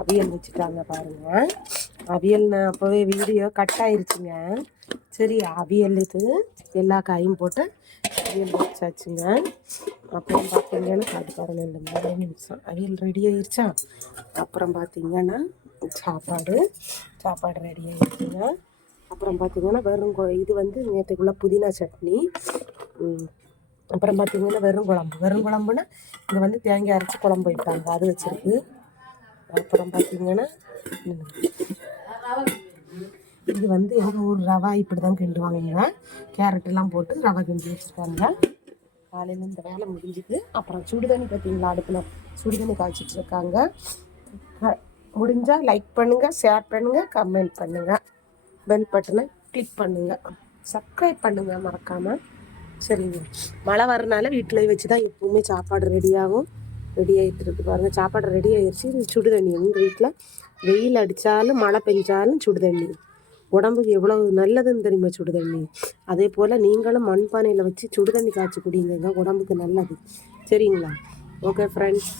அவியல் வச்சுட்டாங்க பாருங்கள். அவியல் நான் அப்போவே வீடியோ கட் ஆயிருச்சுங்க. சரி அவியல் இது எல்லா காயும் போட்டு அவியல் வச்சாச்சுங்க. அப்புறம் பார்த்தீங்கன்னா அது பாருங்கள், இந்த 3 நிமிஷம் அவியல் ரெடி ஆயிடுச்சா. அப்புறம் பார்த்தீங்கன்னா சாப்பாடு ரெடி ஆயிடுச்சுங்க. அப்புறம் பார்த்தீங்கன்னா வெறும் இது வந்து நேற்றுக்குள்ள புதினா சட்னி. அப்புறம் பார்த்தீங்கன்னா வெறும் குழம்புன்னா இங்கே வந்து தேங்காய் அரைச்சி குழம்பு வைப்பாங்க, அது வச்சுருக்கு. அப்புறம் பார்த்தீங்கன்னா இது வந்து எங்கள் ஊர் ரவா இப்படி தான் கிண்டுவாங்க. கேரட்டெல்லாம் போட்டு ரவை கிண்டி வச்சுருக்காங்க. காலையில் இந்த வேலை முடிஞ்சுது. அப்புறம் சுடுதண்ணி பார்த்தீங்களா, அடுப்பில் சுடுதண்ணி காய்ச்சிட்டு இருக்காங்க. முடிஞ்சால் லைக் பண்ணுங்கள், ஷேர் பண்ணுங்கள், கமெண்ட் பண்ணுங்கள், பெல் பட்டனை கிளிக் பண்ணுங்கள், சப்ஸ்கிரைப் பண்ணுங்கள் மறக்காமல். சரிங்க, மழை வரனால வீட்டில் வச்சு தான் எப்போவுமே சாப்பாடு ரெடி ஆகிட்டு இருக்கு பாருங்கள். சாப்பாடு ரெடி ஆகிடுச்சு. சுடுதண்ணி எங்கள் வீட்டில் வெயில் அடித்தாலும் மழை பெஞ்சாலும் சுடுதண்ணி உடம்புக்கு எவ்வளோ நல்லதுன்னு தெரியுமா சுடுதண்ணி. அதே போல் நீங்களும் மண்பானையில் வச்சு சுடுதண்ணி காய்ச்சி குடிங்க, உடம்புக்கு நல்லது. சரிங்களா? Okay friends.